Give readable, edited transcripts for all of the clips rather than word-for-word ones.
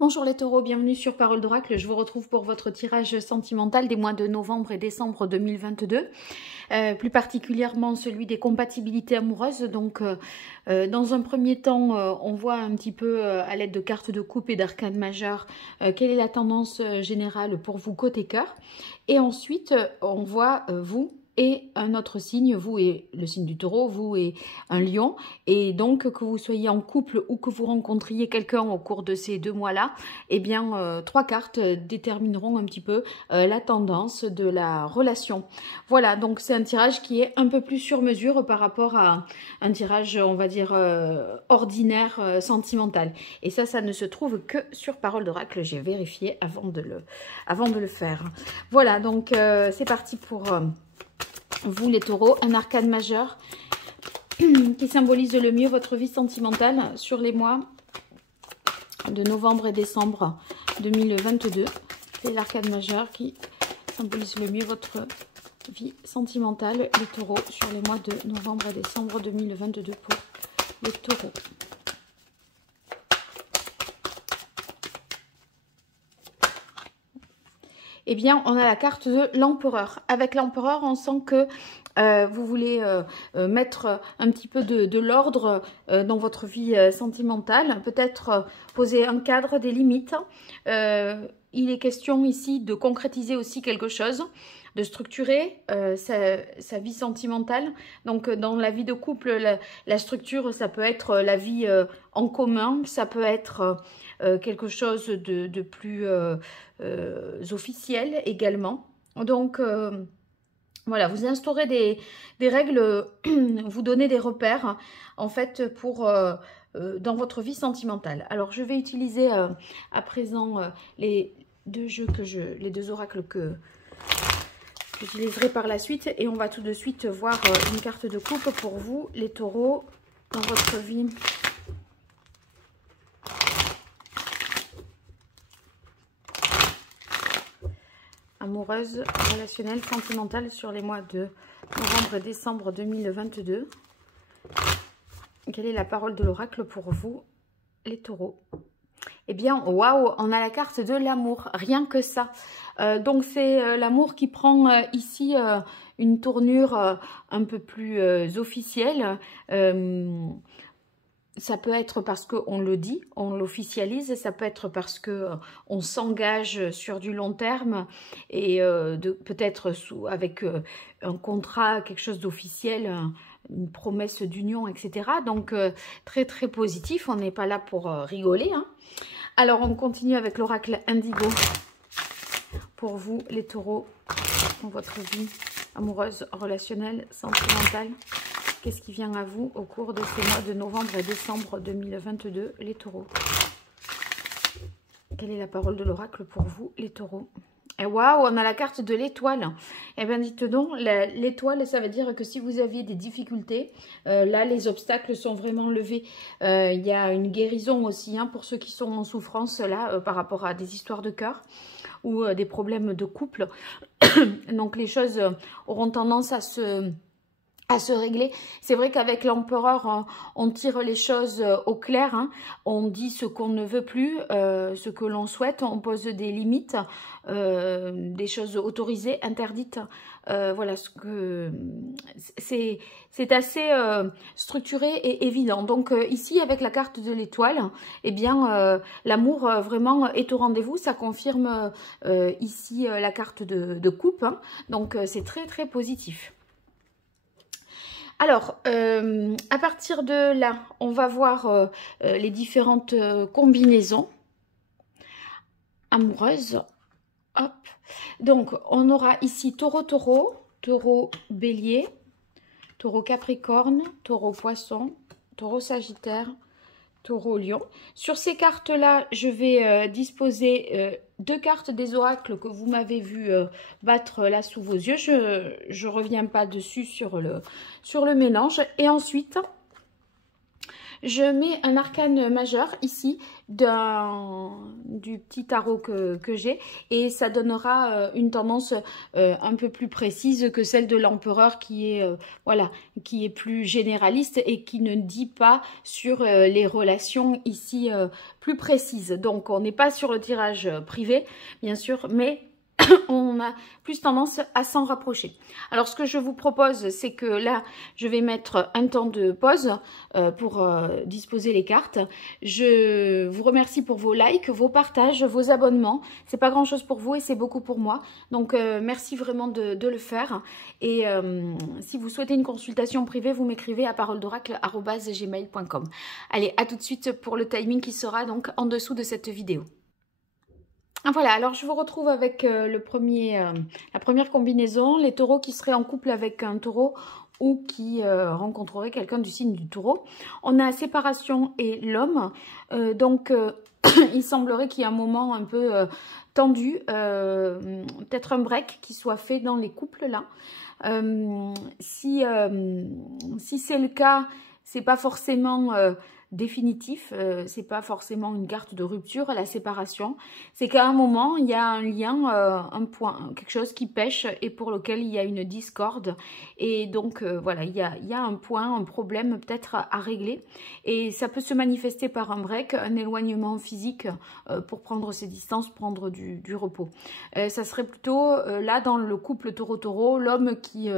Bonjour les taureaux, bienvenue sur Parole d'Oracle. Je vous retrouve pour votre tirage sentimental des mois de novembre et décembre 2022. Plus particulièrement celui des compatibilités amoureuses. Donc dans un premier temps, on voit un petit peu à l'aide de cartes de coupe et d'arcanes majeures quelle est la tendance générale pour vous côté cœur. Et ensuite, on voit vous et un autre signe, vous et le signe du taureau, vous et un lion. Et donc, que vous soyez en couple ou que vous rencontriez quelqu'un au cours de ces 2 mois-là, eh bien, 3 cartes détermineront un petit peu la tendance de la relation. Voilà, donc c'est un tirage qui est un peu plus sur mesure par rapport à un tirage, on va dire, ordinaire, sentimental. Et ça ne se trouve que sur Parole d'Oracle. J'ai vérifié avant de le faire. Voilà, donc c'est parti pour... vous les taureaux, un arcane majeur qui symbolise le mieux votre vie sentimentale sur les mois de novembre et décembre 2022. C'est l'arcane majeur qui symbolise le mieux votre vie sentimentale, les taureaux, sur les mois de novembre et décembre 2022 pour les taureaux. Eh bien, on a la carte de l'empereur. Avec l'empereur, on sent que vous voulez mettre un petit peu de l'ordre dans votre vie sentimentale. Peut-être poser un cadre, des limites. Il est question ici de concrétiser aussi quelque chose, de structurer sa vie sentimentale. Donc, dans la vie de couple, la structure, ça peut être la vie en commun, ça peut être quelque chose de plus officiel également. Donc, voilà, vous instaurez des règles, vous donnez des repères, en fait, pour... dans votre vie sentimentale. Alors, je vais utiliser à présent les deux oracles que j'utiliserai par la suite. Et on va tout de suite voir une carte de coupe pour vous, les taureaux, dans votre vie amoureuse, relationnelle, sentimentale sur les mois de novembre et décembre 2022. Quelle est la parole de l'oracle pour vous, les taureaux? Eh bien, waouh, on a la carte de l'amour, rien que ça. Donc, c'est l'amour qui prend ici une tournure un peu plus officielle. Ça peut être parce qu'on le dit, on l'officialise, ça peut être parce qu'on s'engage sur du long terme et peut-être avec un contrat, quelque chose d'officiel, une promesse d'union, etc. Donc, très très positif, on n'est pas là pour rigoler, hein. Alors, on continue avec l'oracle indigo pour vous, les taureaux, dans votre vie amoureuse, relationnelle, sentimentale. Qu'est-ce qui vient à vous au cours de ces mois de novembre et décembre 2022, les taureaux? Quelle est la parole de l'oracle pour vous, les taureaux? Et waouh, on a la carte de l'étoile. Eh bien, dites donc, l'étoile, ça veut dire que si vous aviez des difficultés, là, les obstacles sont vraiment levés. Il y a une guérison aussi, hein, pour ceux qui sont en souffrance, là, par rapport à des histoires de cœur ou des problèmes de couple. Donc, les choses auront tendance à se régler. C'est vrai qu'avec l'empereur, on tire les choses au clair, hein. On dit ce qu'on ne veut plus, ce que l'on souhaite, on pose des limites, des choses autorisées, interdites. Voilà, c'est assez structuré et évident. Donc ici, avec la carte de l'étoile, eh bien, l'amour vraiment est au rendez-vous. Ça confirme ici la carte de coupe, hein. Donc c'est très très positif. Alors, à partir de là, on va voir les différentes combinaisons amoureuses. Hop. Donc, on aura ici taureau-taureau, taureau-bélier, taureau-capricorne, taureau-poisson, taureau-sagittaire, taureau-lion. Sur ces cartes-là, je vais disposer 2 cartes des oracles que vous m'avez vu battre là sous vos yeux. Je reviens pas dessus sur le mélange. Et ensuite, je mets un arcane majeur ici du petit tarot que j'ai, et ça donnera une tendance un peu plus précise que celle de l'empereur qui est voilà, qui est plus généraliste et qui ne dit pas sur les relations ici plus précises. Donc on n'est pas sur le tirage privé bien sûr, mais on a plus tendance à s'en rapprocher. Alors ce que je vous propose, c'est que là je vais mettre un temps de pause pour disposer les cartes. Je vous remercie pour vos likes, vos partages, vos abonnements. C'est pas grand chose pour vous et c'est beaucoup pour moi, donc merci vraiment de le faire. Et si vous souhaitez une consultation privée, vous m'écrivez à paroledoracle@gmail.com. Allez, à tout de suite pour le timing qui sera donc en dessous de cette vidéo. Voilà, alors je vous retrouve avec la première combinaison, les taureaux qui seraient en couple avec un taureau ou qui rencontreraient quelqu'un du signe du taureau. On a séparation et l'homme, donc il semblerait qu'il y ait un moment un peu tendu, peut-être un break qui soit fait dans les couples là. Si c'est le cas, c'est pas forcément définitif, c'est pas forcément une carte de rupture, la séparation, c'est qu'à un moment il y a un lien, un point, quelque chose qui pêche et pour lequel il y a une discorde, et donc voilà, il y a un point, un problème peut-être à régler, et ça peut se manifester par un break, un éloignement physique pour prendre ses distances, prendre du repos. Ça serait plutôt là dans le couple taureau-taureau, l'homme qui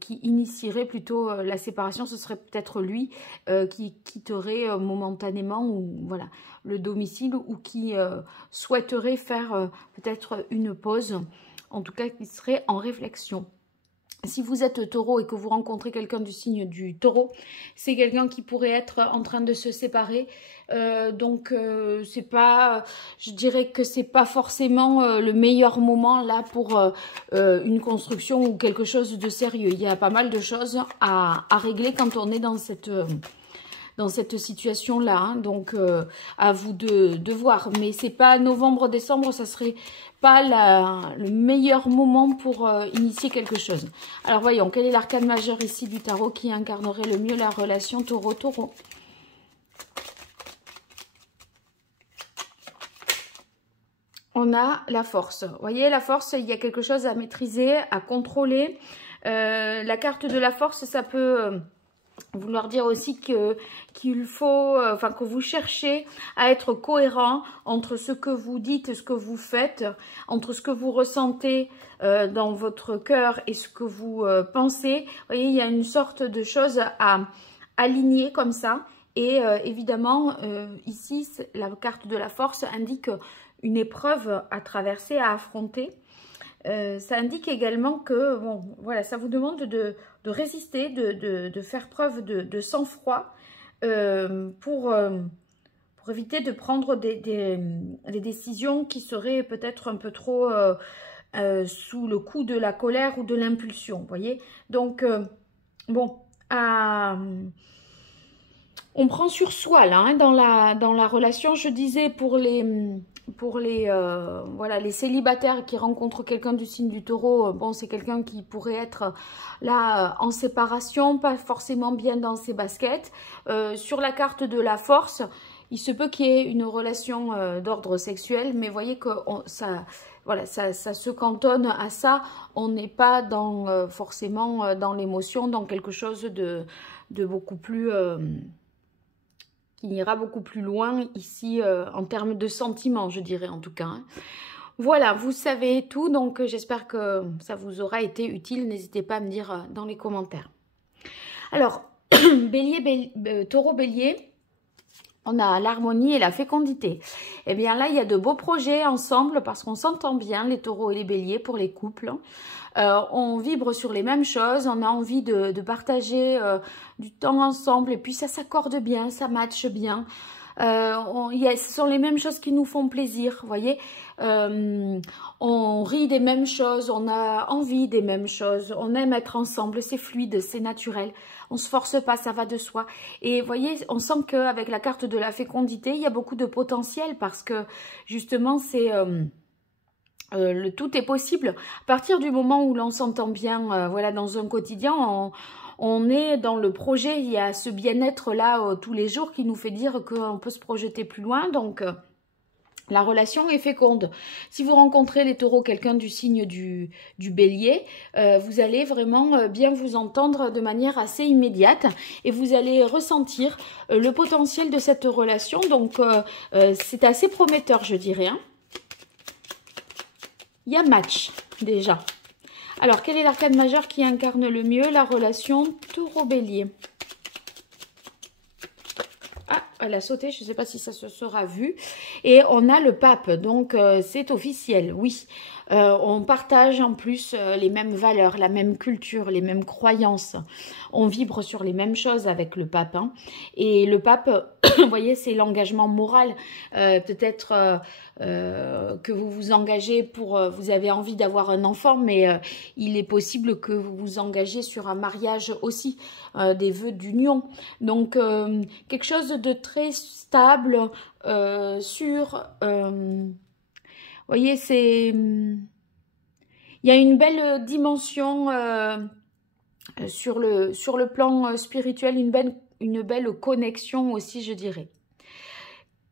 qui initierait plutôt la séparation, ce serait peut-être lui qui quitterait momentanément ou voilà le domicile, ou qui souhaiterait faire peut-être une pause, en tout cas qui serait en réflexion. Si vous êtes taureau et que vous rencontrez quelqu'un du signe du taureau, c'est quelqu'un qui pourrait être en train de se séparer. Donc c'est pas, je dirais que c'est pas forcément le meilleur moment là pour une construction ou quelque chose de sérieux. Il y a pas mal de choses à régler quand on est dans cette situation-là, hein. Donc à vous de voir. Mais c'est pas novembre-décembre, ça serait pas le meilleur moment pour initier quelque chose. Alors voyons, quel est l'arcane majeur ici du tarot qui incarnerait le mieux la relation taureau-taureau? On a la force. Vous voyez, la force, il y a quelque chose à maîtriser, à contrôler. La carte de la force, ça peut vouloir dire aussi qu'il faut, enfin que vous cherchez à être cohérent entre ce que vous dites et ce que vous faites, entre ce que vous ressentez dans votre cœur et ce que vous pensez. Vous voyez, il y a une sorte de chose à aligner comme ça. Et évidemment, ici, la carte de la force indique une épreuve à traverser, à affronter. Ça indique également que, bon, voilà, ça vous demande de résister, de faire preuve de sang-froid pour éviter de prendre des décisions qui seraient peut-être un peu trop sous le coup de la colère ou de l'impulsion, vous voyez. Donc, bon, on prend sur soi, là, hein, dans la relation. Je disais pour les voilà, les célibataires qui rencontrent quelqu'un du signe du taureau, bon, c'est quelqu'un qui pourrait être là en séparation, pas forcément bien dans ses baskets. Sur la carte de la force, il se peut qu'il y ait une relation d'ordre sexuel, mais voyez que voilà, ça se cantonne à ça. On n'est pas dans forcément dans l'émotion, dans quelque chose de beaucoup plus qui ira beaucoup plus loin ici en termes de sentiments, je dirais en tout cas, hein. Voilà, vous savez tout, donc j'espère que ça vous aura été utile. N'hésitez pas à me dire dans les commentaires. Alors, taureau bélier, on a l'harmonie et la fécondité. Eh bien là, il y a de beaux projets ensemble parce qu'on s'entend bien, les taureaux et les béliers, pour les couples. On vibre sur les mêmes choses, on a envie de partager du temps ensemble, et puis ça s'accorde bien, ça matche bien. Ce sont les mêmes choses qui nous font plaisir, vous voyez. On rit des mêmes choses, on a envie des mêmes choses, on aime être ensemble, c'est fluide, c'est naturel, on se force pas, ça va de soi. Et vous voyez, on sent qu'avec la carte de la fécondité, il y a beaucoup de potentiel parce que justement c'est... tout est possible à partir du moment où l'on s'entend bien, voilà, dans un quotidien. on est dans le projet, il y a ce bien-être là tous les jours qui nous fait dire qu'on peut se projeter plus loin, donc la relation est féconde. Si vous rencontrez les taureaux, quelqu'un du signe du bélier, vous allez vraiment bien vous entendre de manière assez immédiate et vous allez ressentir le potentiel de cette relation. Donc, c'est assez prometteur, je dirais. Hein. Il y a match, déjà. Alors, quel est l'arcane majeur qui incarne le mieux la relation taureau-bélier? Ah, elle a sauté, je ne sais pas si ça se sera vu. Et on a le pape, donc c'est officiel, oui. On partage en plus les mêmes valeurs, la même culture, les mêmes croyances. On vibre sur les mêmes choses avec le pape. Hein. Et le pape, vous voyez, c'est l'engagement moral. Peut-être que vous vous engagez pour... vous avez envie d'avoir un enfant, mais il est possible que vous vous engagez sur un mariage aussi, des vœux d'union. Donc, quelque chose de très stable, sûr... vous voyez, c'est... Il y a une belle dimension sur le plan spirituel, une belle connexion aussi, je dirais.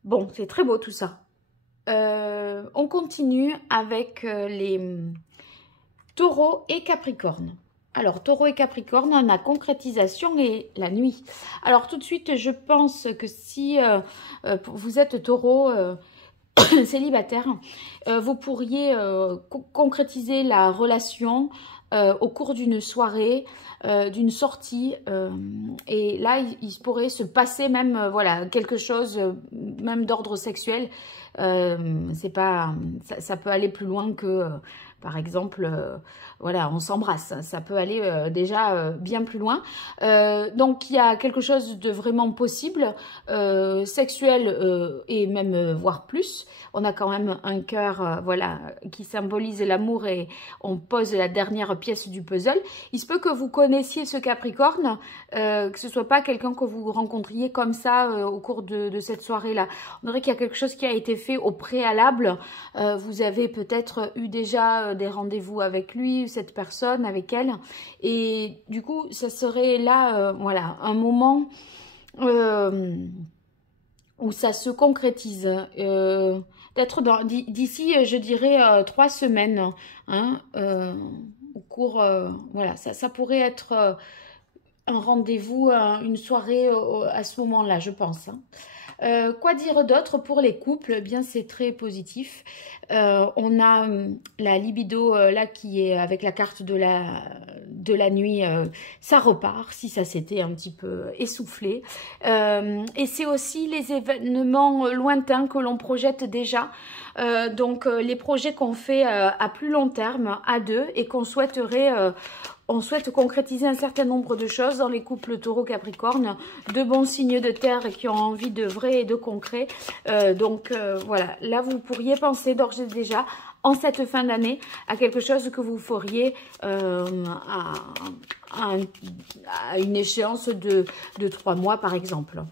Bon, c'est très beau tout ça. On continue avec les taureaux et capricornes. Alors, taureau et capricorne, on a concrétisation et la nuit. Alors, tout de suite, je pense que si vous êtes taureau... célibataire, vous pourriez concrétiser la relation au cours d'une soirée, d'une sortie, et là il pourrait se passer même voilà quelque chose même d'ordre sexuel. C'est pas ça peut aller plus loin que par exemple voilà, on s'embrasse, ça peut aller déjà bien plus loin. Donc il y a quelque chose de vraiment possible, sexuel et même voire plus. On a quand même un cœur voilà, qui symbolise l'amour et on pose la dernière pièce du puzzle. Il se peut que vous connaissiez ce Capricorne, que ce soit pas quelqu'un que vous rencontriez comme ça au cours de cette soirée-là. On dirait qu'il y a quelque chose qui a été fait au préalable. Vous avez peut-être eu déjà des rendez-vous avec lui, cette personne, avec elle. Et du coup, ça serait là, voilà, un moment où ça se concrétise. Peut-être d'ici, je dirais, 3 semaines, hein, au cours, voilà, ça pourrait être un rendez-vous, une soirée à ce moment-là, je pense. Hein. Quoi dire d'autre pour les couples? Eh bien, c'est très positif. On a la libido là qui est avec la carte de la nuit, ça repart si ça s'était un petit peu essoufflé. Et c'est aussi les événements lointains que l'on projette déjà. Donc les projets qu'on fait à plus long terme, à deux, et qu'on souhaiterait... on souhaite concrétiser un certain nombre de choses dans les couples taureau-capricorne, de bons signes de terre qui ont envie de vrai et de concret. Donc voilà, là vous pourriez penser d'ores et déjà, en cette fin d'année, à quelque chose que vous feriez à une échéance de 3 mois par exemple.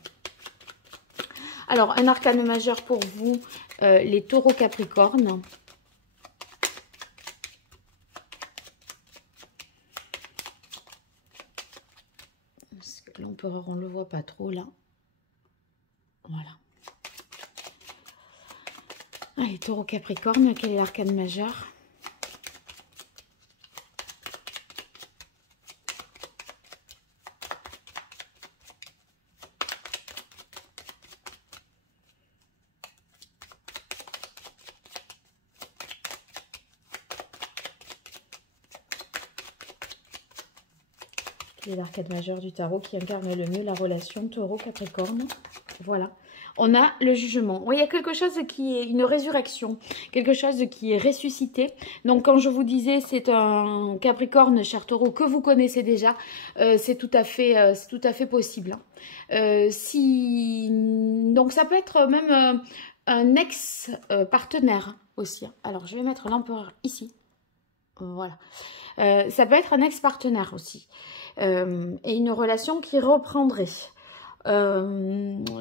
Alors, un arcane majeur pour vous, les taureaux-capricornes. L'empereur, on ne le voit pas trop là. Voilà. Allez, taureau capricorne, quel est l'arcane majeur? Quel est l'arcane majeur du tarot qui incarne le mieux la relation taureau-capricorne? Voilà. On a le jugement. Oui, il y a quelque chose qui est une résurrection, quelque chose qui est ressuscité. Donc, quand je vous disais, c'est un Capricorne, cher Taureau, que vous connaissez déjà, c'est tout à fait possible. Donc, ça peut être même un ex-partenaire aussi. Alors, je vais mettre l'empereur ici. Voilà. Ça peut être un ex-partenaire aussi. Et une relation qui reprendrait.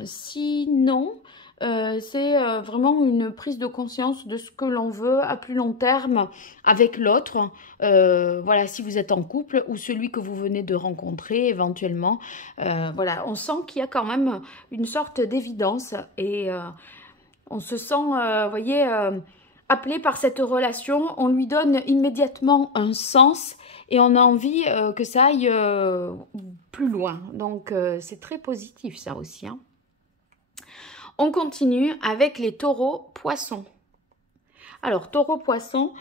Sinon, c'est vraiment une prise de conscience de ce que l'on veut à plus long terme avec l'autre. Voilà, si vous êtes en couple ou celui que vous venez de rencontrer éventuellement. Voilà, on sent qu'il y a quand même une sorte d'évidence et on se sent, voyez, appelé par cette relation. On lui donne immédiatement un sens et on a envie que ça aille plus loin. Donc, c'est très positif ça aussi, hein. On continue avec les taureaux poissons. Alors, taureau poisson,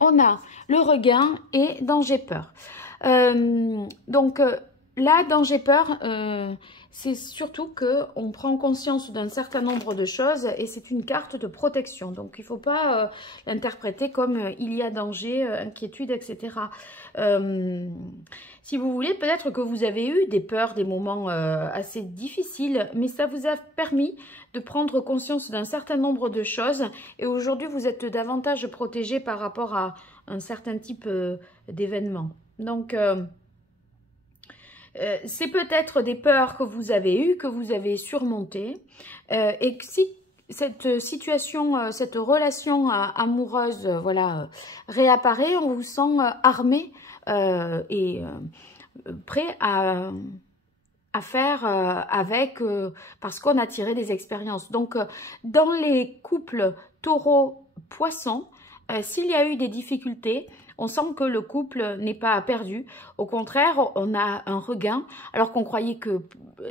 on a le regain et danger peur. Donc là, danger peur, c'est surtout qu'on prend conscience d'un certain nombre de choses et c'est une carte de protection. Donc, il ne faut pas l'interpréter comme il y a danger, inquiétude, etc. Si vous voulez, peut-être que vous avez eu des peurs, des moments assez difficiles, mais ça vous a permis de prendre conscience d'un certain nombre de choses et aujourd'hui, vous êtes davantage protégé par rapport à un certain type d'événements. Donc, c'est peut-être des peurs que vous avez eues, que vous avez surmontées et que si cette situation, cette relation amoureuse, voilà, réapparaît, on vous sent armé et prêt à faire avec, parce qu'on a tiré des expériences. Donc, dans les couples taureau-poisson, s'il y a eu des difficultés, on sent que le couple n'est pas perdu. Au contraire, on a un regain, alors qu'on croyait que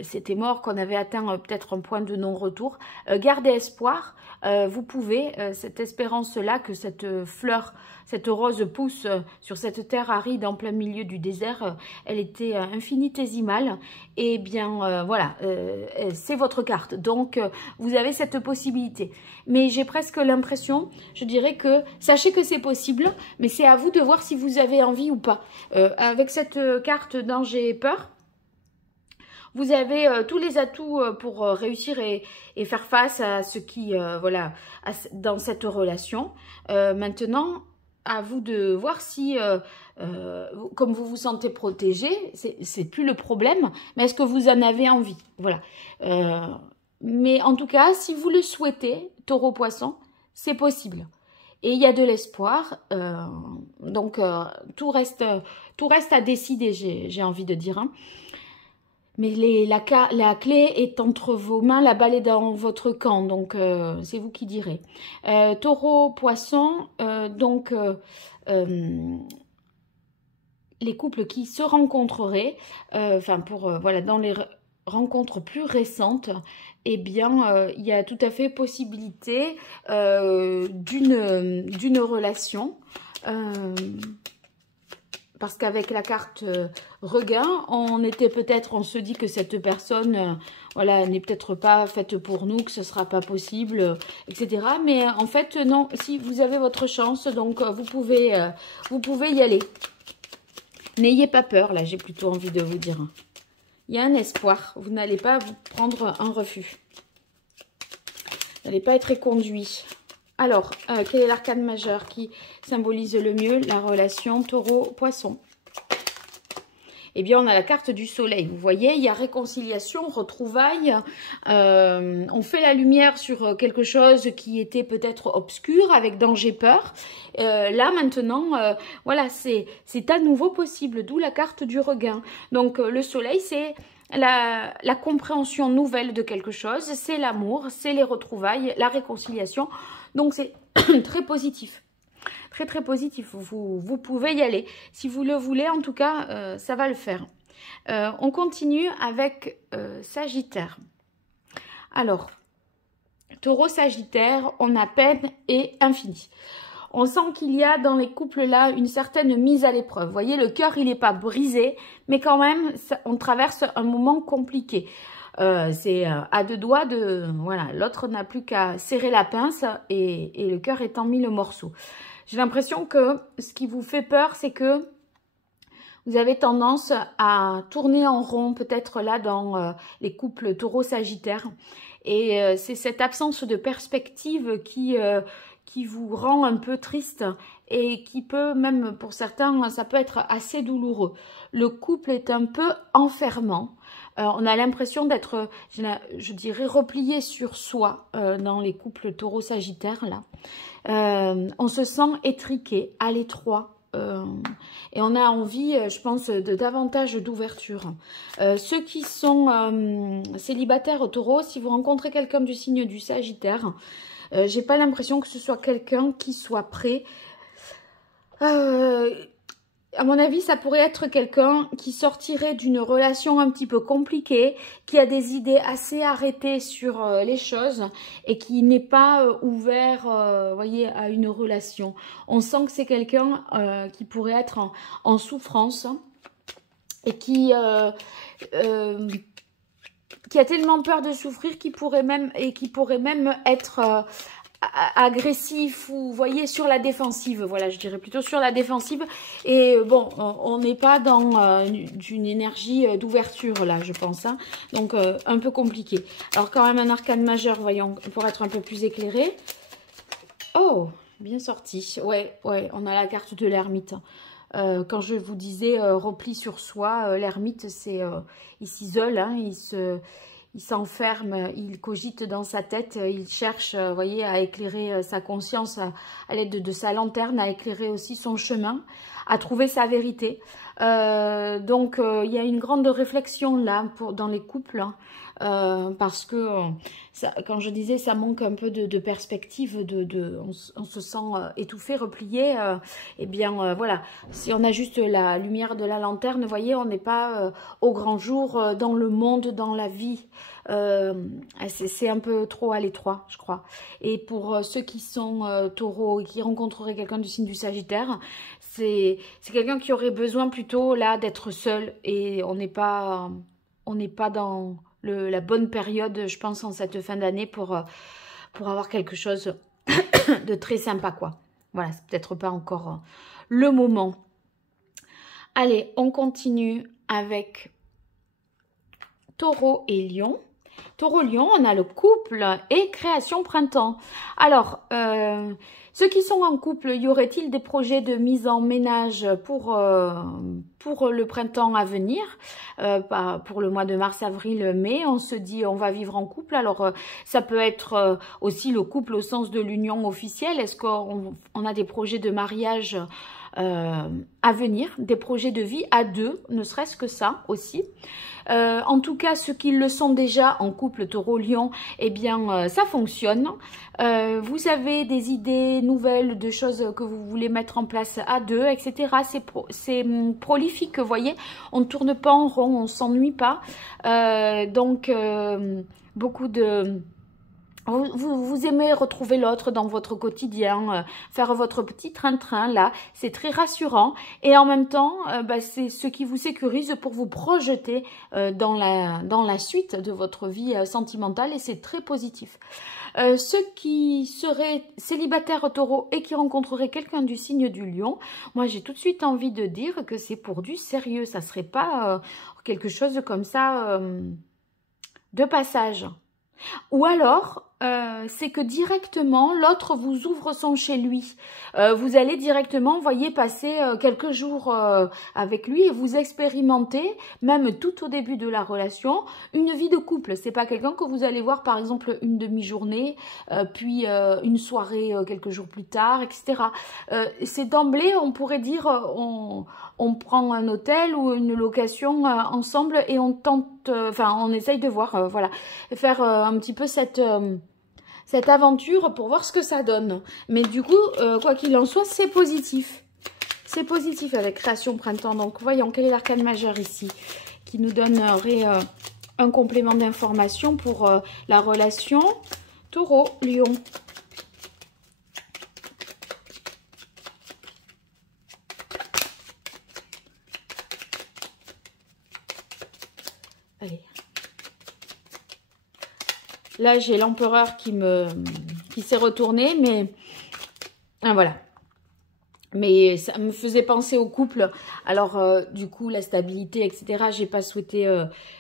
c'était mort, qu'on avait atteint peut-être un point de non-retour. Gardez espoir. Vous pouvez, cette espérance-là, que cette fleur, cette rose pousse sur cette terre aride en plein milieu du désert, elle était infinitésimale. Et bien, voilà, c'est votre carte. Donc, vous avez cette possibilité. Mais j'ai presque l'impression, je dirais que, sachez que c'est possible, mais c'est à vous de voir si vous avez envie ou pas. Avec cette carte danger et peur, vous avez tous les atouts pour réussir et faire face à ce qui, voilà, dans cette relation. Maintenant, à vous de voir si, comme vous vous sentez protégé, c'est plus le problème, mais est-ce que vous en avez envie? Voilà. Mais en tout cas, si vous le souhaitez, taureau-poisson, c'est possible. Et il y a de l'espoir, donc tout reste à décider, j'ai envie de dire, hein. Mais la clé est entre vos mains, la balle est dans votre camp, donc c'est vous qui direz. Taureau, poisson, donc les couples qui se rencontreraient, enfin voilà, dans les rencontres plus récentes, eh bien, il y a tout à fait possibilité d'une relation. Parce qu'avec la carte regain, on se dit que cette personne, voilà, n'est peut-être pas faite pour nous, que ce ne sera pas possible, etc. Mais en fait, non, si vous avez votre chance, donc vous pouvez y aller. N'ayez pas peur, là, j'ai plutôt envie de vous dire. Il y a un espoir, vous n'allez pas vous prendre un refus. Vous n'allez pas être éconduit. Alors, quel est l'arcane majeur qui symbolise le mieux la relation taureau-poisson? Eh bien, on a la carte du soleil. Vous voyez, il y a réconciliation, retrouvailles. On fait la lumière sur quelque chose qui était peut-être obscur, avec danger, peur. Là, maintenant, voilà, c'est à nouveau possible, d'où la carte du regain. Donc, le soleil, c'est la compréhension nouvelle de quelque chose, c'est l'amour, c'est les retrouvailles, la réconciliation. Donc, c'est très positif. Très, très positif. Vous pouvez y aller. Si vous le voulez, en tout cas, ça va le faire. On continue avec Sagittaire. Alors, Taureau, Sagittaire, on a peine et infini. On sent qu'il y a dans les couples-là une certaine mise à l'épreuve. Vous voyez, le cœur, il n'est pas brisé, mais quand même, on traverse un moment compliqué. C'est à deux doigts de... Voilà, l'autre n'a plus qu'à serrer la pince et le cœur est en mille morceaux. J'ai l'impression que ce qui vous fait peur, c'est que vous avez tendance à tourner en rond, peut-être là dans les couples taureau-sagittaire. Et c'est cette absence de perspective qui vous rend un peu triste et qui peut, même pour certains, ça peut être assez douloureux. Le couple est un peu enfermant. On a l'impression d'être, je dirais, replié sur soi dans les couples taureau-sagittaire, là. On se sent étriqué, à l'étroit. Et on a envie, je pense, de davantage d'ouverture. Ceux qui sont célibataires au taureau, si vous rencontrez quelqu'un du signe du Sagittaire, j'ai pas l'impression que ce soit quelqu'un qui soit prêt. À mon avis, ça pourrait être quelqu'un qui sortirait d'une relation un petit peu compliquée, qui a des idées assez arrêtées sur les choses et qui n'est pas ouvert, voyez, à une relation. On sent que c'est quelqu'un qui pourrait être en souffrance et qui a tellement peur de souffrir qu'il pourrait même être agressif ou, vous voyez, sur la défensive. Voilà, je dirais plutôt sur la défensive. Et bon, on n'est pas dans une énergie d'ouverture, là, je pense. Hein. Donc, un peu compliqué. Alors, quand même, un arcane majeur, voyons, pour être un peu plus éclairé. Oh, bien sorti. Ouais, on a la carte de l'ermite. Quand je vous disais repli sur soi, l'ermite, c'est il s'isole, hein, il s'enferme, il cogite dans sa tête, il cherche, vous voyez, à éclairer sa conscience à l'aide de sa lanterne, à éclairer aussi son chemin, à trouver sa vérité. Donc, il y a une grande réflexion là dans les couples, hein, parce que, quand je disais, ça manque un peu de perspective, on se sent étouffé, replié. Eh bien, voilà, si on a juste la lumière de la lanterne, vous voyez, on n'est pas au grand jour, dans le monde, dans la vie. C'est un peu trop à l'étroit, je crois. Et pour ceux qui sont taureaux et qui rencontreraient quelqu'un du signe du Sagittaire, c'est quelqu'un qui aurait besoin plutôt là d'être seul, et on n'est pas dans la bonne période, je pense, en cette fin d'année pour avoir quelque chose de très sympa, quoi. Voilà, c'est peut-être pas encore le moment. Allez, on continue avec Taureau et Lion. Taureau-Lion, on a le couple et création printemps. Alors, ceux qui sont en couple, y aurait-il des projets de mise en ménage pour le printemps à venir, pour le mois de mars, avril, mai? On se dit on va vivre en couple. Alors, ça peut être aussi le couple au sens de l'union officielle. Est-ce qu'on a des projets de mariage à venir, des projets de vie à deux, ne serait-ce que ça aussi. En tout cas, ceux qui le sont déjà en couple Taureau-Lion, eh bien, ça fonctionne. Vous avez des idées nouvelles de choses que vous voulez mettre en place à deux, etc. C'est prolifique, vous voyez. On ne tourne pas en rond, on ne s'ennuie pas. Donc, beaucoup de... Vous aimez retrouver l'autre dans votre quotidien, faire votre petit train-train, là, c'est très rassurant. Et en même temps, c'est ce qui vous sécurise pour vous projeter dans la suite de votre vie sentimentale, et c'est très positif. Ceux qui seraient célibataires taureau et qui rencontreraient quelqu'un du signe du lion, moi j'ai tout de suite envie de dire que c'est pour du sérieux, ça serait pas quelque chose comme ça de passage. Ou alors, c'est que directement, l'autre vous ouvre son chez lui. Vous allez directement, voyez, passer quelques jours avec lui et vous expérimentez, même tout au début de la relation, une vie de couple. C'est pas quelqu'un que vous allez voir, par exemple, une demi-journée, puis une soirée quelques jours plus tard, etc. C'est d'emblée, on pourrait dire, on prend un hôtel ou une location ensemble et on tente, on essaye de voir, voilà, faire un petit peu cette aventure pour voir ce que ça donne. Mais du coup, quoi qu'il en soit, c'est positif. C'est positif avec création printemps. Donc, voyons quel est l'arcane majeur ici qui nous donnerait un complément d'information pour la relation Taureau-Lion. Allez. Là, j'ai l'empereur qui s'est retourné, mais voilà. Mais ça me faisait penser au couple. Alors, du coup, la stabilité, etc., j'ai pas souhaité...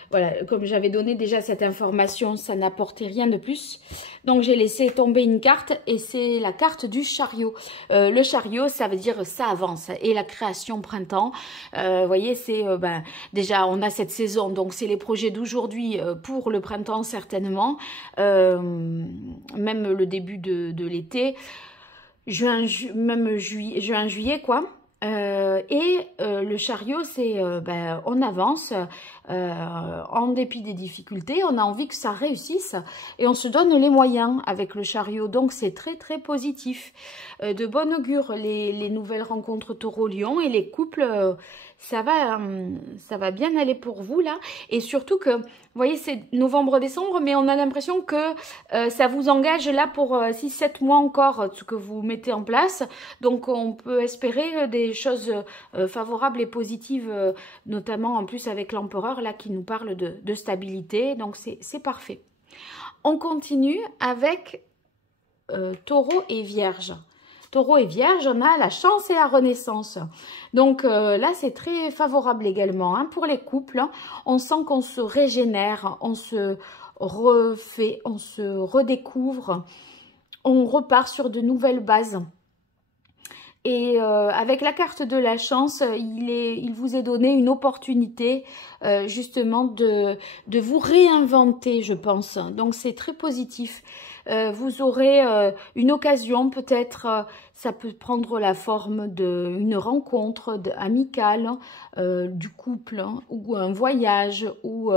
voilà, comme j'avais donné déjà cette information, ça n'apportait rien de plus. Donc, j'ai laissé tomber une carte et c'est la carte du chariot. Le chariot, ça veut dire ça avance. Et la création printemps, vous voyez, c'est... ben, déjà, on a cette saison, donc c'est les projets d'aujourd'hui pour le printemps, certainement. Même le début de l'été. Même juin, juillet, quoi. Le chariot, c'est ben, on avance en dépit des difficultés, on a envie que ça réussisse et on se donne les moyens avec le chariot. Donc, c'est très, très positif. De bon augure, les nouvelles rencontres Taureau-Lion et les couples, ça va bien aller pour vous, là. Et surtout que, vous voyez, c'est novembre-décembre, mais on a l'impression que ça vous engage là pour 6-7 mois encore, ce que vous mettez en place. Donc, on peut espérer des choses favorables et positives, notamment en plus avec l'empereur, là, qui nous parle de stabilité. Donc, c'est parfait. On continue avec Taureau et Vierge. Taureau et Vierge, on a la chance et la renaissance. Donc là, c'est très favorable également hein, pour les couples. Hein. On sent qu'on se régénère, on se refait, on se redécouvre. On repart sur de nouvelles bases. Et avec la carte de la chance, il vous est donné une opportunité justement de vous réinventer, je pense. Donc, c'est très positif. Vous aurez une occasion, peut-être, ça peut prendre la forme d'une rencontre amicale, du couple, hein, ou un voyage, ou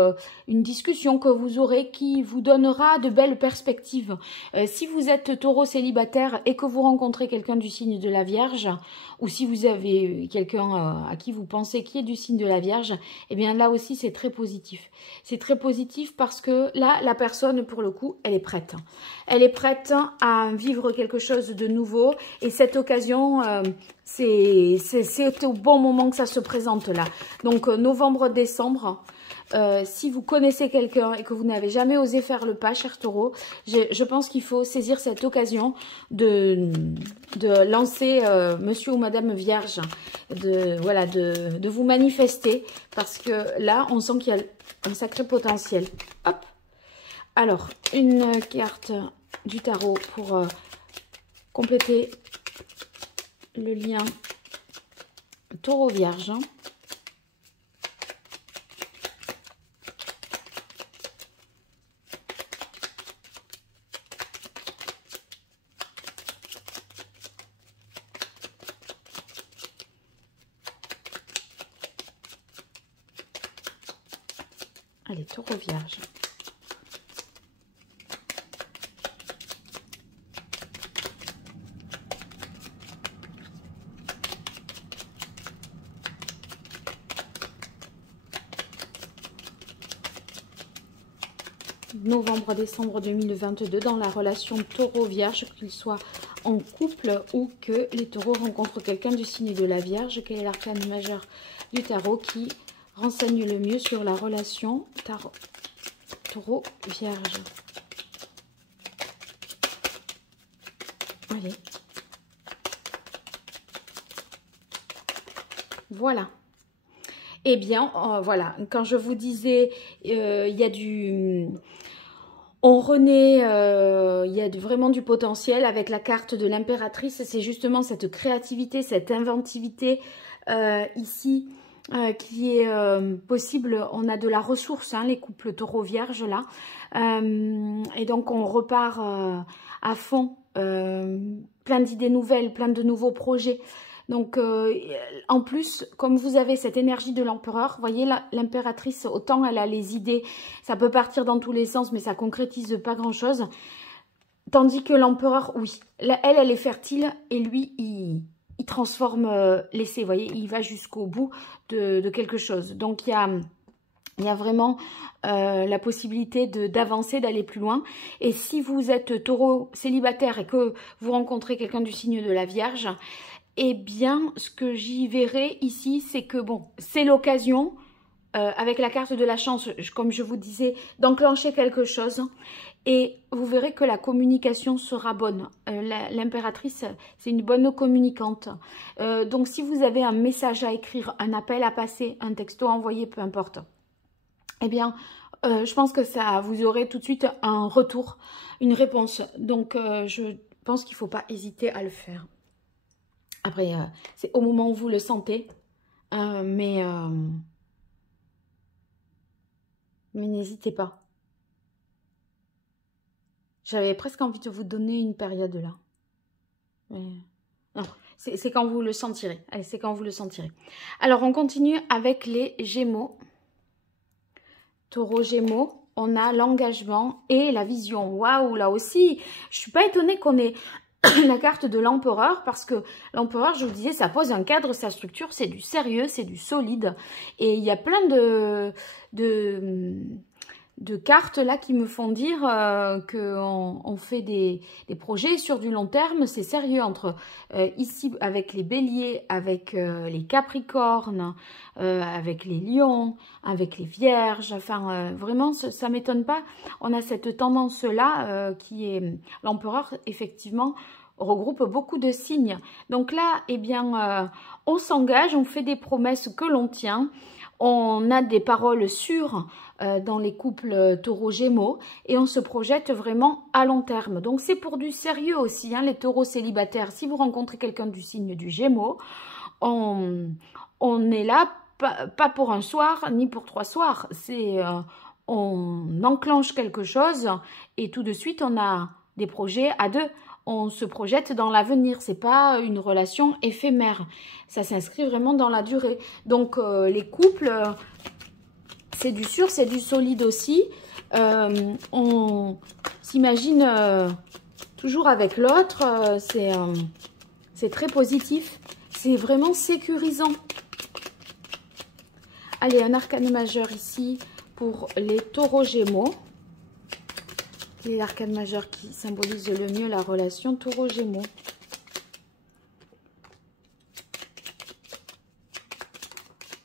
une discussion que vous aurez qui vous donnera de belles perspectives. Si vous êtes taureau célibataire et que vous rencontrez quelqu'un du signe de la Vierge, ou si vous avez quelqu'un à qui vous pensez qui est du signe de la Vierge, eh bien là aussi c'est très positif. C'est très positif parce que là, la personne, pour le coup, elle est prête. Elle est prête à vivre quelque chose de nouveau et cette occasion, c'est au bon moment que ça se présente là. Donc novembre-décembre, si vous connaissez quelqu'un et que vous n'avez jamais osé faire le pas, cher taureau, je pense qu'il faut saisir cette occasion de lancer monsieur ou madame Vierge, de vous manifester parce que là, on sent qu'il y a un sacré potentiel. Hop. Alors, une carte du tarot pour compléter le lien taureau-vierge. Allez, taureau-vierge. Novembre-décembre 2022 dans la relation taureau-vierge, qu'il soit en couple ou que les taureaux rencontrent quelqu'un du signe de la Vierge. Quel est l'arcane majeur du tarot qui renseigne le mieux sur la relation taureau-vierge? Allez. Voilà. Eh bien, voilà, quand je vous disais, il y a du... On renaît, il y a vraiment du potentiel avec la carte de l'impératrice. C'est justement cette créativité, cette inventivité ici qui est possible. On a de la ressource, hein, les couples taureau-vierge là. Et donc, on repart à fond, plein d'idées nouvelles, plein de nouveaux projets. Donc, en plus, comme vous avez cette énergie de l'empereur, voyez, l'impératrice, autant elle a les idées, ça peut partir dans tous les sens, mais ça concrétise pas grand-chose. Tandis que l'empereur, oui, elle est fertile et lui, il transforme l'essai, vous voyez, il va jusqu'au bout de quelque chose. Donc, il y a vraiment la possibilité d'avancer, d'aller plus loin. Et si vous êtes taureau célibataire et que vous rencontrez quelqu'un du signe de la Vierge, eh bien, ce que j'y verrai ici, c'est que, bon, c'est l'occasion, avec la carte de la chance, comme je vous disais, d'enclencher quelque chose et vous verrez que la communication sera bonne. L'impératrice, c'est une bonne communicante. Donc, si vous avez un message à écrire, un appel à passer, un texto à envoyer, peu importe, eh bien, je pense que ça, vous aurez tout de suite un retour, une réponse. Donc, je pense qu'il ne faut pas hésiter à le faire. Après, c'est au moment où vous le sentez, mais n'hésitez pas. J'avais presque envie de vous donner une période là. Mais non, c'est quand vous le sentirez. Allez, c'est quand vous le sentirez. Alors, on continue avec les Gémeaux. Taureau Gémeaux, on a l'engagement et la vision. Waouh, là aussi, je ne suis pas étonnée qu'on ait la carte de l'empereur, parce que l'empereur, je vous disais, ça pose un cadre, sa structure, c'est du sérieux, c'est du solide. Et il y a plein de cartes là qui me font dire qu'on fait des projets sur du long terme, c'est sérieux, entre ici avec les béliers, avec les capricornes, avec les lions, avec les vierges, enfin vraiment ça m'étonne pas, on a cette tendance là qui est l'empereur, effectivement regroupe beaucoup de signes. Donc là, eh bien, on s'engage, on fait des promesses que l'on tient, on a des paroles sûres dans les couples taureaux-gémeaux et on se projette vraiment à long terme. Donc c'est pour du sérieux aussi, hein, les taureaux célibataires. Si vous rencontrez quelqu'un du signe du Gémeaux, on est là, pas pour un soir ni pour 3 soirs. C'est on enclenche quelque chose et tout de suite on a des projets à 2. On se projette dans l'avenir, c'est pas une relation éphémère. Ça s'inscrit vraiment dans la durée. Donc les couples, c'est du sûr, c'est du solide aussi. On s'imagine toujours avec l'autre, c'est très positif. C'est vraiment sécurisant. Allez, un arcane majeur ici pour les taureaux Gémeaux. Quel est l'arcane majeur qui symbolise le mieux la relation taureau-gémeaux?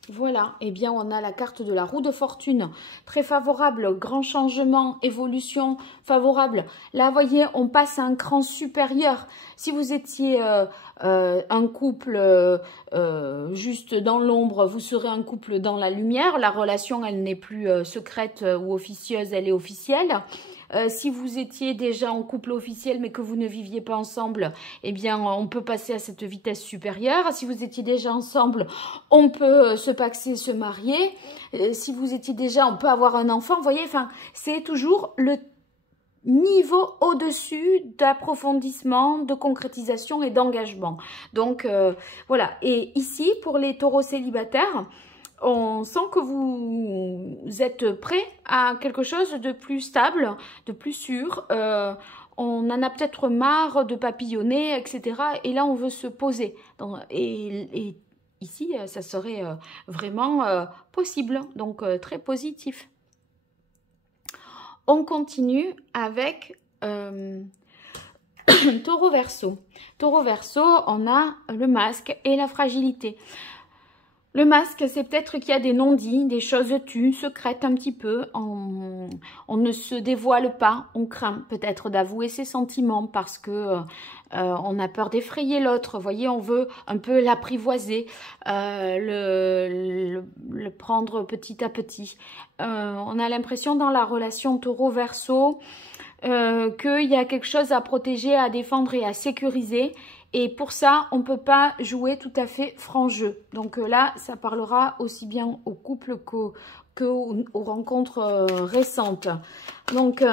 Voilà, eh bien on a la carte de la roue de fortune, très favorable, grand changement, évolution favorable. Là, vous voyez, on passe à un cran supérieur. Si vous étiez un couple juste dans l'ombre, vous serez un couple dans la lumière. La relation, elle n'est plus secrète ou officieuse, elle est officielle. Si vous étiez déjà en couple officiel mais que vous ne viviez pas ensemble, eh bien on peut passer à cette vitesse supérieure. Si vous étiez déjà ensemble, on peut se paxer, se marier. Si vous étiez déjà, on peut avoir un enfant. Vous voyez, enfin, c'est toujours le niveau au-dessus d'approfondissement, de concrétisation et d'engagement. Donc voilà. Et ici, pour les taureaux célibataires, on sent que vous êtes prêt à quelque chose de plus stable, de plus sûr. On en a peut-être marre de papillonner, etc. Et là, on veut se poser. Et ici, ça serait vraiment possible. Donc, très positif. On continue avec Taureau Verseau. Taureau Verseau, on a le masque et la fragilité. Le masque, c'est peut-être qu'il y a des non-dits, des choses tues, secrètes un petit peu. On ne se dévoile pas, on craint peut-être d'avouer ses sentiments parce que on a peur d'effrayer l'autre. Vous voyez, on veut un peu l'apprivoiser, le prendre petit à petit. On a l'impression dans la relation Taureau-Verseau qu'il y a quelque chose à protéger, à défendre et à sécuriser. Et pour ça, on ne peut pas jouer tout à fait franc jeu. Donc là, ça parlera aussi bien aux couples qu'aux rencontres récentes. Donc,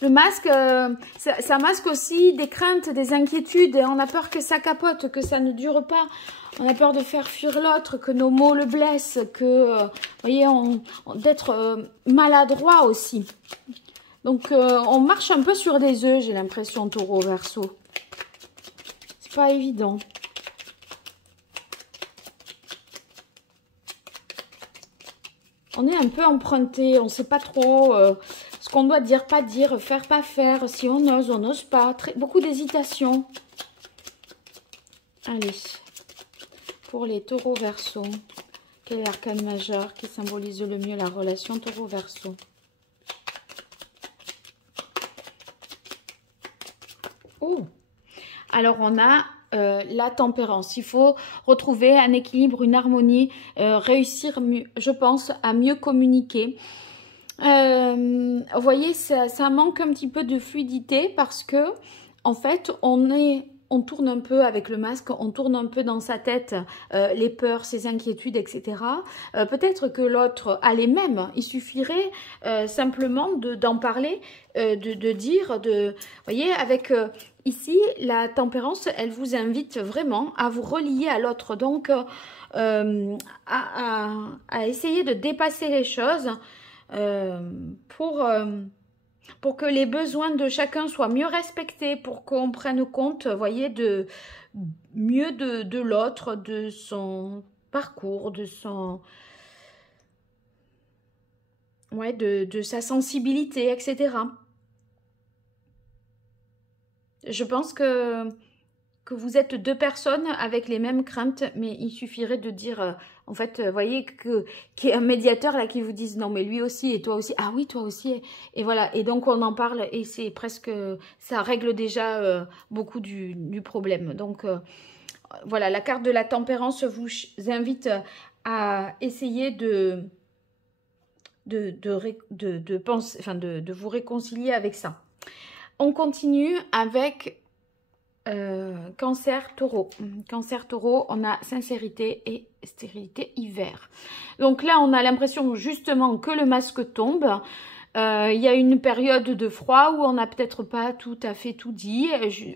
le masque, ça masque aussi des craintes, des inquiétudes. On a peur que ça capote, que ça ne dure pas. On a peur de faire fuir l'autre, que nos mots le blessent, que, vous voyez, d'être maladroit aussi. Donc, on marche un peu sur des œufs, j'ai l'impression, Taureau Verseau. C'est pas évident. On est un peu emprunté, on ne sait pas trop ce qu'on doit dire, pas dire, faire, pas faire, si on n'ose pas. Beaucoup d'hésitation. Allez, pour les Taureaux Verseau, quel est l'arcane majeur qui symbolise le mieux la relation Taureau Verseau? Oh. Alors, on a la tempérance. Il faut retrouver un équilibre, une harmonie, réussir, je pense, à mieux communiquer. Vous voyez, ça manque un petit peu de fluidité parce que, en fait, on tourne un peu avec le masque, on tourne un peu dans sa tête les peurs, ses inquiétudes, etc. Peut-être que l'autre a les mêmes. Il suffirait simplement d'en parler, de dire, vous voyez, avec ici, la tempérance, elle vous invite vraiment à vous relier à l'autre. Donc, à essayer de dépasser les choses pour que les besoins de chacun soient mieux respectés, pour qu'on prenne compte, vous voyez, mieux de l'autre, de son parcours, de sa sensibilité, etc. Je pense que vous êtes deux personnes avec les mêmes craintes, mais il suffirait de dire, en fait, vous voyez, qu'il y a un médiateur là qui vous dise non, mais lui aussi et toi aussi, ah oui, toi aussi, et voilà, et donc on en parle et c'est presque, ça règle déjà beaucoup du problème. Donc voilà, la carte de la tempérance vous invite à essayer de penser, enfin de vous réconcilier avec ça. On continue avec Cancer, Taureau. Cancer, Taureau, on a sincérité et stérilité, hiver. Donc là, on a l'impression justement que le masque tombe. Il y a une période de froid où on n'a peut-être pas tout à fait tout dit,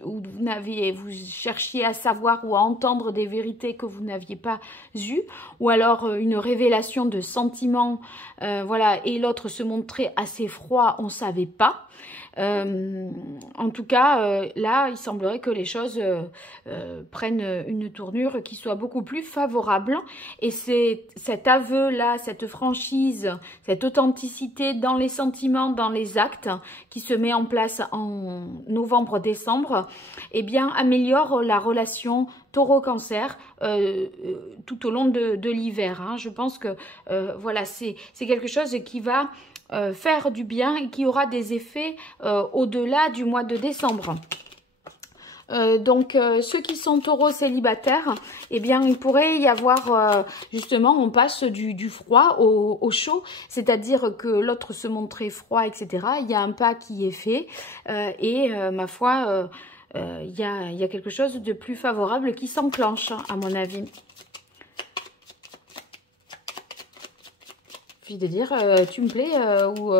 où vous cherchiez à savoir ou à entendre des vérités que vous n'aviez pas eues, ou alors une révélation de sentiments, voilà, et l'autre se montrait assez froid, on ne savait pas. En tout cas, là, il semblerait que les choses prennent une tournure qui soit beaucoup plus favorable. Et c'est cet aveu-là, cette franchise, cette authenticité dans les sentiments, dans les actes, qui se met en place en novembre-décembre, eh bien, améliore la relation Taureau-Cancer tout au long de l'hiver. Hein. Je pense que voilà, c'est quelque chose qui va faire du bien et qui aura des effets au-delà du mois de décembre. Donc ceux qui sont taureaux célibataires, eh bien il pourrait y avoir justement, on passe du froid au chaud, c'est-à-dire que l'autre se montrait froid, etc. Il y a un pas qui est fait ma foi, il y a quelque chose de plus favorable qui s'enclenche, à mon avis. De dire tu me plais ou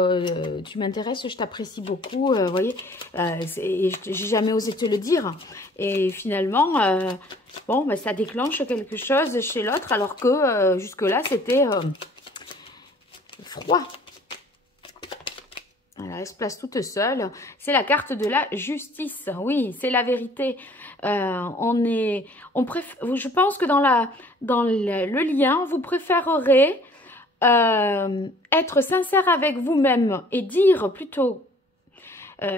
tu m'intéresses, je t'apprécie beaucoup, vous voyez, j'ai jamais osé te le dire et finalement bon, ben, ça déclenche quelque chose chez l'autre alors que jusque là c'était froid. Voilà, elle se place toute seule. C'est la carte de la justice, oui, c'est la vérité. Je pense que dans le lien, vous préférerez être sincère avec vous-même et dire plutôt,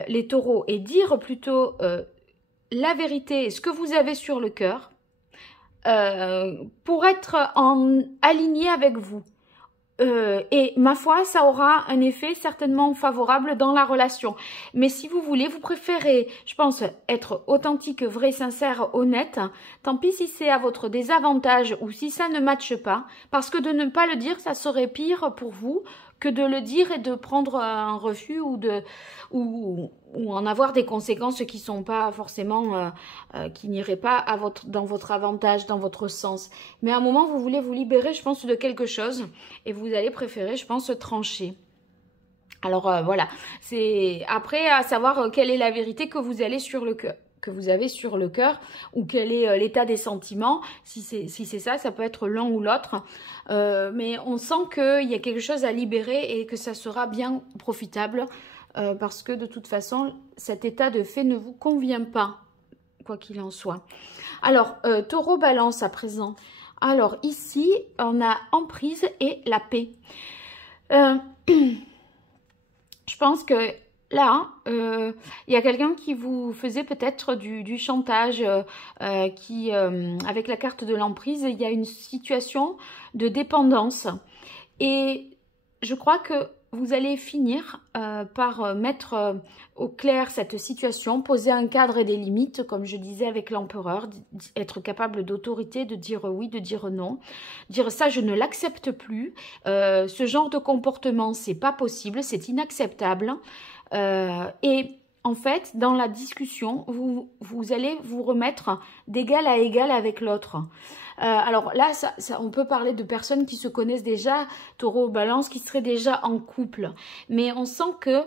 les taureaux, et dire plutôt la vérité, ce que vous avez sur le cœur, pour être aligné avec vous. Et ma foi, ça aura un effet certainement favorable dans la relation. Mais si vous voulez, vous préférez, je pense, être authentique, vrai, sincère, honnête. Tant pis si c'est à votre désavantage ou si ça ne matche pas. Parce que de ne pas le dire, ça serait pire pour vous que de le dire et de prendre un refus ou en avoir des conséquences qui sont pas forcément, qui n'iraient pas dans votre avantage, dans votre sens. Mais à un moment, vous voulez vous libérer, je pense, de quelque chose et vous allez préférer, je pense, trancher. Alors voilà, c'est après à savoir quelle est la vérité que vous avez sur le cœur, ou quel est l'état des sentiments. Si c'est ça, ça peut être l'un ou l'autre. Mais on sent qu'il y a quelque chose à libérer et que ça sera bien profitable parce que de toute façon, cet état de fait ne vous convient pas, quoi qu'il en soit. Alors, Taureau Balance à présent. Alors ici, on a emprise et la paix. Je pense que là, il y a quelqu'un qui vous faisait peut-être du chantage, avec la carte de l'emprise, il y a une situation de dépendance. Et je crois que vous allez finir par mettre au clair cette situation, poser un cadre et des limites, comme je disais avec l'empereur, être capable d'autorité, de dire oui, de dire non, dire ça je ne l'accepte plus, ce genre de comportement c'est pas possible, c'est inacceptable, et en fait dans la discussion vous allez vous remettre d'égal à égal avec l'autre. Alors là, on peut parler de personnes qui se connaissent déjà, Taureau, Balance, qui seraient déjà en couple. Mais on sent que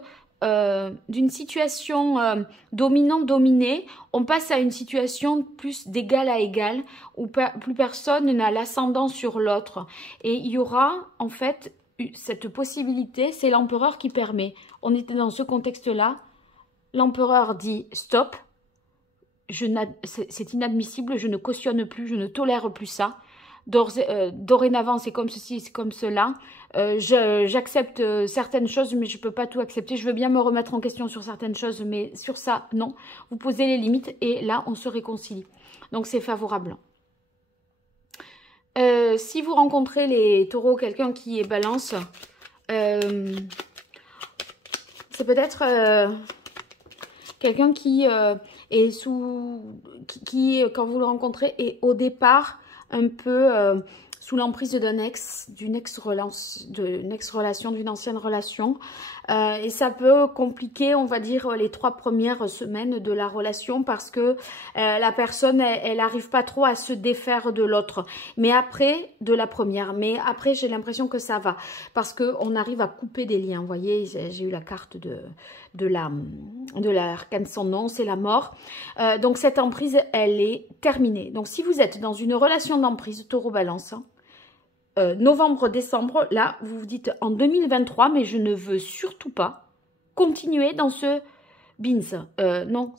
d'une situation dominant-dominée, on passe à une situation plus d'égal à égal, où plus personne n'a l'ascendant sur l'autre. Et il y aura en fait cette possibilité, c'est l'empereur qui permet. On était dans ce contexte-là, l'empereur dit stop. C'est inadmissible, je ne cautionne plus, je ne tolère plus ça. Dorénavant, c'est comme ceci, c'est comme cela. J'accepte certaines choses, mais je ne peux pas tout accepter. Je veux bien me remettre en question sur certaines choses, mais sur ça, non. Vous posez les limites et là, on se réconcilie. Donc, c'est favorable. Si vous rencontrez les taureaux, quelqu'un qui est balance, c'est peut-être quelqu'un qui est qui, quand vous le rencontrez, est au départ un peu sous l'emprise d'une ex-relation, d'une ancienne relation. Et ça peut compliquer, on va dire, les 3 premières semaines de la relation parce que la personne, elle n'arrive pas trop à se défaire de l'autre. Mais après, de la première. Mais après, j'ai l'impression que ça va. Parce qu'on arrive à couper des liens. Vous voyez, j'ai eu la carte de l'arcane sans nom, c'est la mort. Donc cette emprise, elle est terminée. Donc si vous êtes dans une relation d'emprise, Taureau Balance, novembre, décembre, là, vous vous dites en 2023, mais je ne veux surtout pas continuer dans ce bins. Non,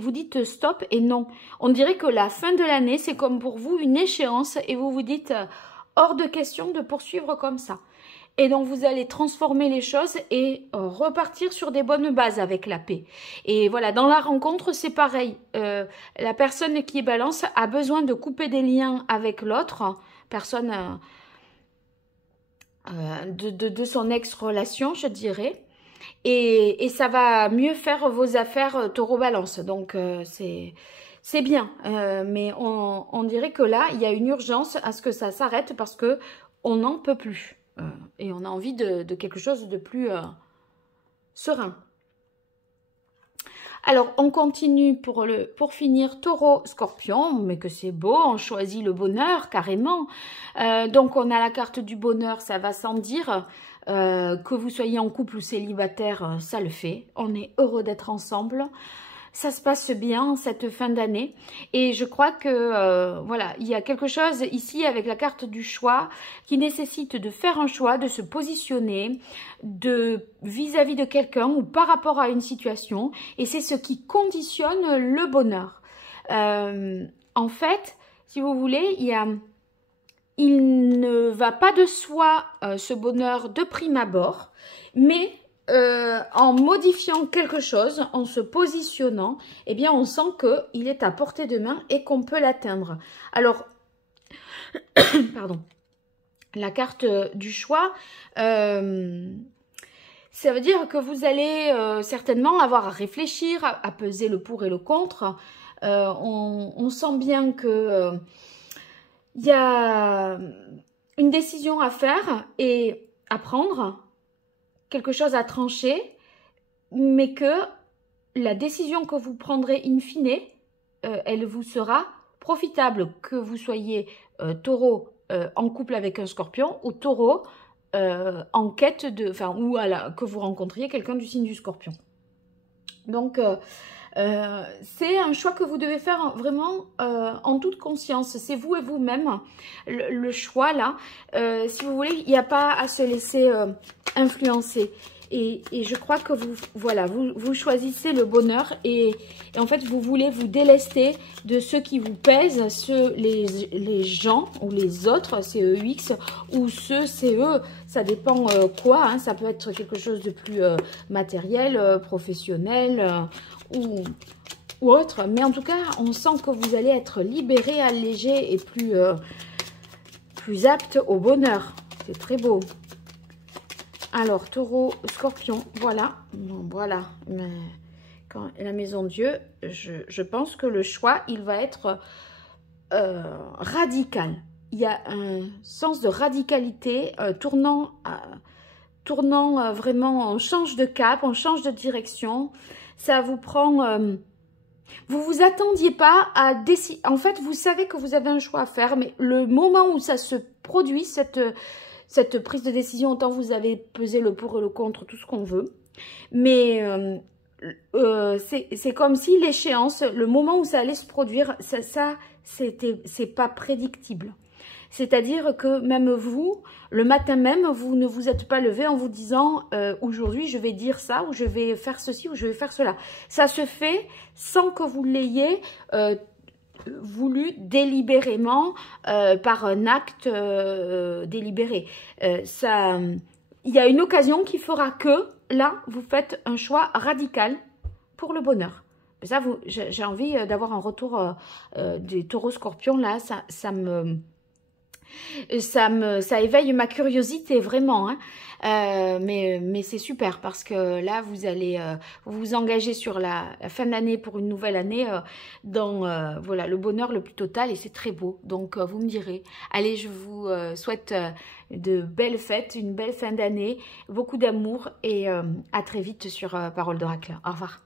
vous dites stop et non. On dirait que la fin de l'année, c'est comme pour vous une échéance et vous vous dites hors de question de poursuivre comme ça. Et donc, vous allez transformer les choses et repartir sur des bonnes bases avec la paix. Et voilà, dans la rencontre, c'est pareil. La personne qui est balance a besoin de couper des liens avec l'autre personne de son ex-relation, je dirais. Et ça va mieux faire vos affaires Taureau Balance. Donc, c'est bien. Mais on dirait que là, il y a une urgence à ce que ça s'arrête parce qu'on n'en peut plus. Et on a envie de quelque chose de plus serein. Alors, on continue pour finir Taureau, Scorpion, mais que c'est beau, on choisit le bonheur carrément. Donc, on a la carte du bonheur, ça va sans dire. Que vous soyez en couple ou célibataire, ça le fait. On est heureux d'être ensemble. Ça se passe bien cette fin d'année. Et je crois que, voilà, il y a quelque chose ici avec la carte du choix qui nécessite de faire un choix, de se positionner vis-à-vis de quelqu'un ou par rapport à une situation. Et c'est ce qui conditionne le bonheur. En fait, si vous voulez, il ne va pas de soi ce bonheur de prime abord, mais en modifiant quelque chose, en se positionnant, eh bien on sent qu'il est à portée de main et qu'on peut l'atteindre. Alors, pardon, la carte du choix, ça veut dire que vous allez certainement avoir à réfléchir, à peser le pour et le contre. On sent bien que il y a une décision à faire et à prendre, quelque chose à trancher, mais que la décision que vous prendrez in fine, elle vous sera profitable, que vous soyez taureau en couple avec un scorpion ou taureau en quête de... Enfin, ou que vous rencontriez quelqu'un du signe du scorpion. Donc, c'est un choix que vous devez faire vraiment en toute conscience. C'est vous et vous-même le choix là. Si vous voulez, il n'y a pas à se laisser influencer. Et je crois que vous choisissez le bonheur et en fait vous voulez vous délester de ceux qui vous pèsent, les gens ou les autres, CEX, ou CE, ça dépend quoi, hein, ça peut être quelque chose de plus matériel, professionnel ou autre. Mais en tout cas, on sent que vous allez être libéré, allégé et plus apte au bonheur. C'est très beau. Alors, taureau, scorpion, voilà. Bon, voilà. Mais quand la maison Dieu, je pense que le choix, il va être radical. Il y a un sens de radicalité tournant vraiment, on change de cap, on change de direction. Ça vous prend... vous vous attendiez pas à décider. En fait, vous savez que vous avez un choix à faire, mais le moment où ça se produit, cette prise de décision, autant vous avez pesé le pour et le contre, tout ce qu'on veut. Mais c'est comme si l'échéance, le moment où ça allait se produire, c'est pas prédictible. C'est-à-dire que même vous, le matin même, vous ne vous êtes pas levé en vous disant aujourd'hui je vais dire ça, ou je vais faire ceci, ou je vais faire cela. Ça se fait sans que vous l'ayez voulu délibérément par un acte délibéré. Il y a une occasion qui fera que là, vous faites un choix radical pour le bonheur. Ça, j'ai envie d'avoir un retour des taureaux scorpions. Là, ça éveille ma curiosité vraiment, hein. Mais c'est super parce que là vous allez vous engager sur la fin d'année pour une nouvelle année dans voilà, le bonheur le plus total, et c'est très beau. Donc vous me direz. Allez, je vous souhaite de belles fêtes, une belle fin d'année, beaucoup d'amour, et à très vite sur Parole d'Oracle. Au revoir.